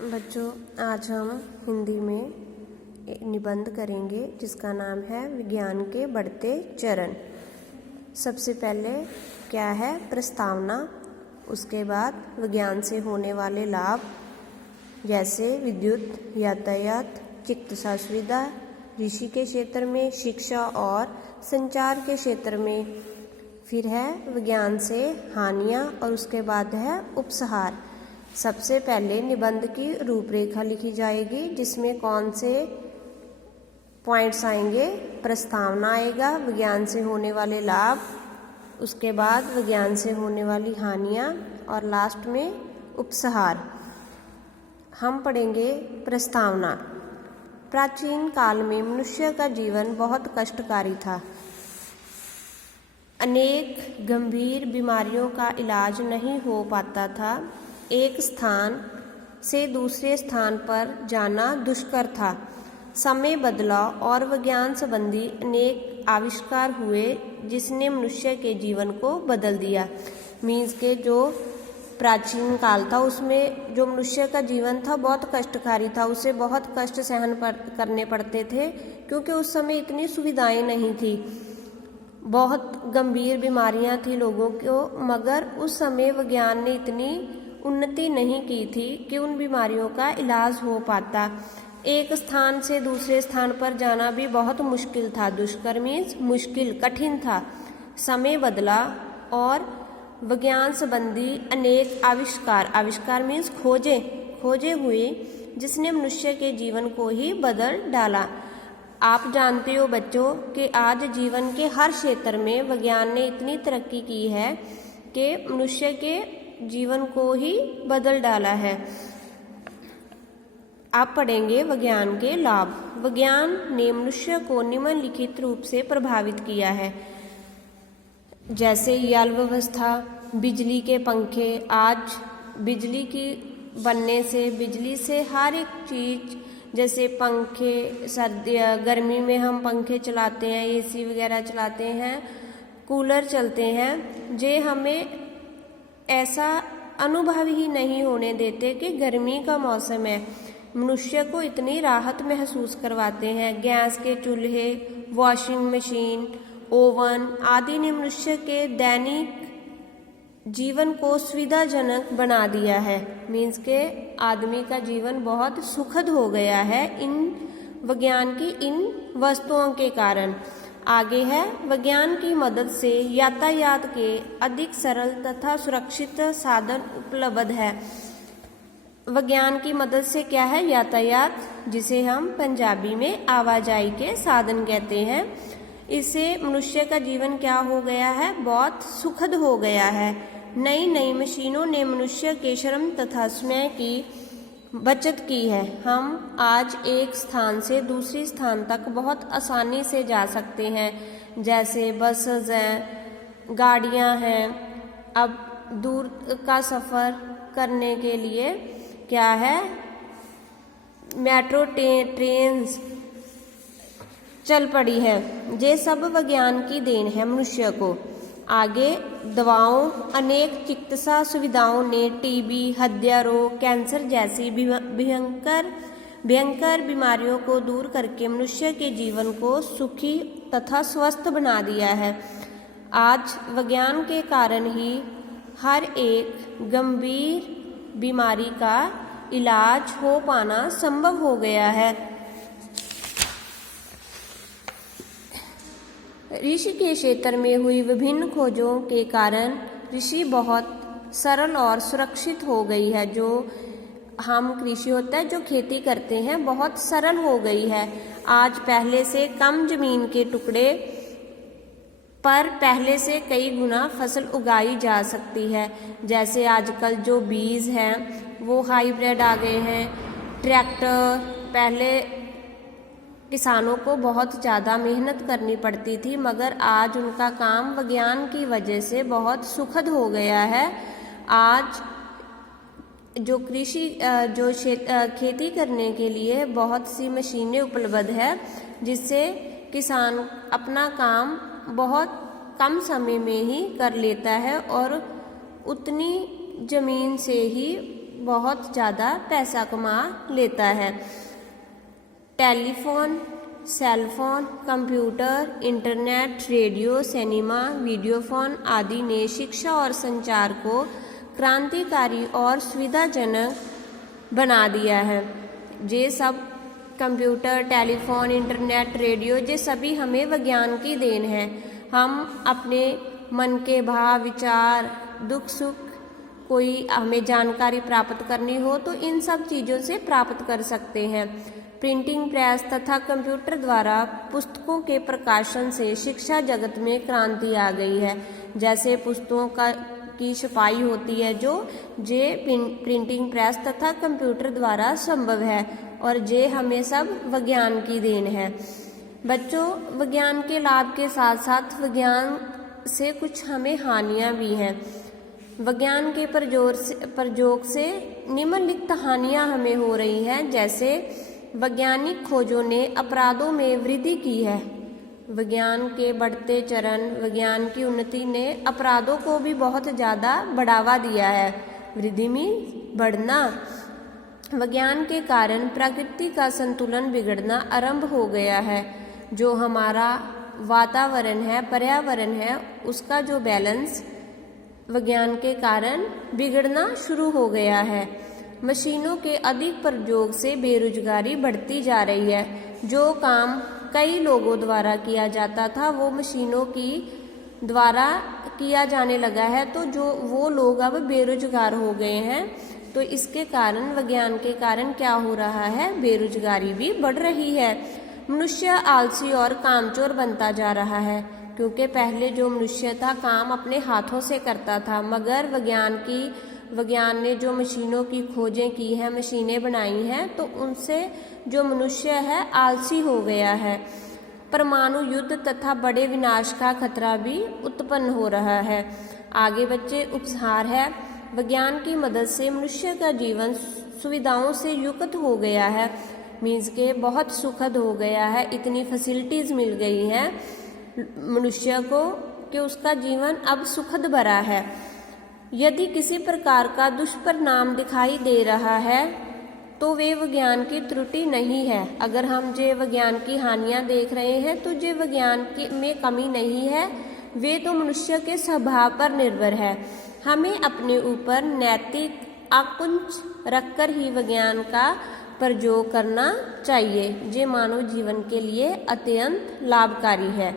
बच्चों, आज हम हिंदी में एक निबंध करेंगे जिसका नाम है विज्ञान के बढ़ते चरण। सबसे पहले क्या है प्रस्तावना, उसके बाद विज्ञान से होने वाले लाभ जैसे विद्युत, यातायात, चिकित्सा सुविधा, कृषि के क्षेत्र में, शिक्षा और संचार के क्षेत्र में। फिर है विज्ञान से हानियाँ और उसके बाद है उपसंहार। सबसे पहले निबंध की रूपरेखा लिखी जाएगी जिसमें कौन से पॉइंट्स आएंगे। प्रस्तावना आएगा, विज्ञान से होने वाले लाभ, उसके बाद विज्ञान से होने वाली हानियाँ और लास्ट में उपसंहार। हम पढ़ेंगे प्रस्तावना। प्राचीन काल में मनुष्य का जीवन बहुत कष्टकारी था। अनेक गंभीर बीमारियों का इलाज नहीं हो पाता था। एक स्थान से दूसरे स्थान पर जाना दुष्कर था। समय बदला और विज्ञान संबंधी अनेक आविष्कार हुए जिसने मनुष्य के जीवन को बदल दिया। मीन्स के जो प्राचीन काल था उसमें जो मनुष्य का जीवन था बहुत कष्टकारी था। उसे बहुत कष्ट सहन करने पड़ते थे क्योंकि उस समय इतनी सुविधाएं नहीं थी। बहुत गंभीर बीमारियां थी लोगों को, मगर उस समय विज्ञान ने इतनी उन्नति नहीं की थी कि उन बीमारियों का इलाज हो पाता। एक स्थान से दूसरे स्थान पर जाना भी बहुत मुश्किल था। दुष्कर मीन्स मुश्किल, कठिन था। समय बदला और विज्ञान संबंधी अनेक आविष्कार मीन्स खोजे हुए जिसने मनुष्य के जीवन को ही बदल डाला। आप जानते हो बच्चों कि आज जीवन के हर क्षेत्र में विज्ञान ने इतनी तरक्की की है कि मनुष्य के जीवन को ही बदल डाला है। आप पढ़ेंगे विज्ञान के लाभ। विज्ञान ने मनुष्य को निम्नलिखित रूप से प्रभावित किया है, जैसे याल व्यवस्था, बिजली के पंखे। आज बिजली की बनने से बिजली से हर एक चीज जैसे पंखे, गर्मी में हम पंखे चलाते हैं, एसी वगैरह चलाते हैं, कूलर चलते हैं, जे हमें ऐसा अनुभव ही नहीं होने देते कि गर्मी का मौसम है। मनुष्य को इतनी राहत महसूस करवाते हैं। गैस के चूल्हे, वॉशिंग मशीन, ओवन आदि ने मनुष्य के दैनिक जीवन को सुविधाजनक बना दिया है। मीन्स के आदमी का जीवन बहुत सुखद हो गया है इन विज्ञान की इन वस्तुओं के कारण। आगे है विज्ञान की मदद से यातायात के अधिक सरल तथा सुरक्षित साधन उपलब्ध है। विज्ञान की मदद से क्या है यातायात, जिसे हम पंजाबी में आवाजाही के साधन कहते हैं। इससे मनुष्य का जीवन क्या हो गया है, बहुत सुखद हो गया है। नई नई मशीनों ने मनुष्य के श्रम तथा समय की बचत की है। हम आज एक स्थान से दूसरे स्थान तक बहुत आसानी से जा सकते हैं, जैसे बसेस हैं, गाड़ियां हैं। अब दूर का सफ़र करने के लिए क्या है मेट्रो ट्रेन चल पड़ी है। ये सब विज्ञान की देन है मनुष्य को। आगे दवाओं, अनेक चिकित्सा सुविधाओं ने टीबी, हृदय रोग, कैंसर जैसी भयंकर बीमारियों को दूर करके मनुष्य के जीवन को सुखी तथा स्वस्थ बना दिया है। आज विज्ञान के कारण ही हर एक गंभीर बीमारी का इलाज हो पाना संभव हो गया है। कृषि के क्षेत्र में हुई विभिन्न खोजों के कारण कृषि बहुत सरल और सुरक्षित हो गई है। जो हम कृषि होता है जो खेती करते हैं बहुत सरल हो गई है। आज पहले से कम जमीन के टुकड़े पर पहले से कई गुना फसल उगाई जा सकती है। जैसे आजकल जो बीज हैं वो हाइब्रिड आ गए हैं। ट्रैक्टर, पहले किसानों को बहुत ज़्यादा मेहनत करनी पड़ती थी, मगर आज उनका काम विज्ञान की वजह से बहुत सुखद हो गया है। आज जो खेती करने के लिए बहुत सी मशीनें उपलब्ध है, जिससे किसान अपना काम बहुत कम समय में ही कर लेता है और उतनी जमीन से ही बहुत ज़्यादा पैसा कमा लेता है। Telephone, cellphone, computer, internet, radio, cinema, videophone आदि ने शिक्षा और संचार को क्रांतिकारी और सुविधाजनक बना दिया है। ये सब कंप्यूटर, टेलीफोन, इंटरनेट, रेडियो, ये सभी हमें विज्ञान की देन है। हम अपने मन के भाव, विचार, दुख सुख, कोई हमें जानकारी प्राप्त करनी हो तो इन सब चीज़ों से प्राप्त कर सकते हैं। प्रिंटिंग प्रेस तथा कंप्यूटर द्वारा पुस्तकों के प्रकाशन से शिक्षा जगत में क्रांति आ गई है। जैसे पुस्तकों की छपाई होती है जो प्रिंटिंग प्रेस तथा कंप्यूटर द्वारा संभव है और ये हमें सब विज्ञान की देन है। बच्चों, विज्ञान के लाभ के साथ साथ विज्ञान से कुछ हमें हानियां भी हैं। विज्ञान के प्रयोग से निम्नलिखित हानियां हमें हो रही हैं। जैसे वैज्ञानिक खोजों ने अपराधों में वृद्धि की है। विज्ञान के बढ़ते चरण, विज्ञान की उन्नति ने अपराधों को भी बहुत ज़्यादा बढ़ावा दिया है। वृद्धि में बढ़ना। विज्ञान के कारण प्रकृति का संतुलन बिगड़ना आरंभ हो गया है। जो हमारा वातावरण है, पर्यावरण है, उसका जो बैलेंस विज्ञान के कारण बिगड़ना शुरू हो गया है। मशीनों के अधिक प्रयोग से बेरोजगारी बढ़ती जा रही है। जो काम कई लोगों द्वारा किया जाता था वो मशीनों की द्वारा किया जाने लगा है, तो जो वो लोग अब बेरोजगार हो गए हैं। तो इसके कारण, विज्ञान के कारण क्या हो रहा है, बेरोजगारी भी बढ़ रही है। मनुष्य आलसी और कामचोर बनता जा रहा है, क्योंकि पहले जो मनुष्य था काम अपने हाथों से करता था, मगर विज्ञान ने जो मशीनों की खोजें की हैं, मशीनें बनाई हैं, तो उनसे जो मनुष्य है आलसी हो गया है। परमाणु युद्ध तथा बड़े विनाश का खतरा भी उत्पन्न हो रहा है। आगे बच्चे उपसार है। विज्ञान की मदद से मनुष्य का जीवन सुविधाओं से युक्त हो गया है। मीन्स के बहुत सुखद हो गया है। इतनी फैसिलिटीज मिल गई हैं मनुष्य को कि उसका जीवन अब सुखद भरा है। यदि किसी प्रकार का दुष्परिणाम दिखाई दे रहा है तो वे विज्ञान की त्रुटि नहीं है। अगर हम जे विज्ञान की हानियां देख रहे हैं तो जे विज्ञान में कमी नहीं है, वे तो मनुष्य के स्वभाव पर निर्भर है। हमें अपने ऊपर नैतिक आकुंच रखकर ही विज्ञान का प्रयोग करना चाहिए। ये मानव जीवन के लिए अत्यंत लाभकारी है।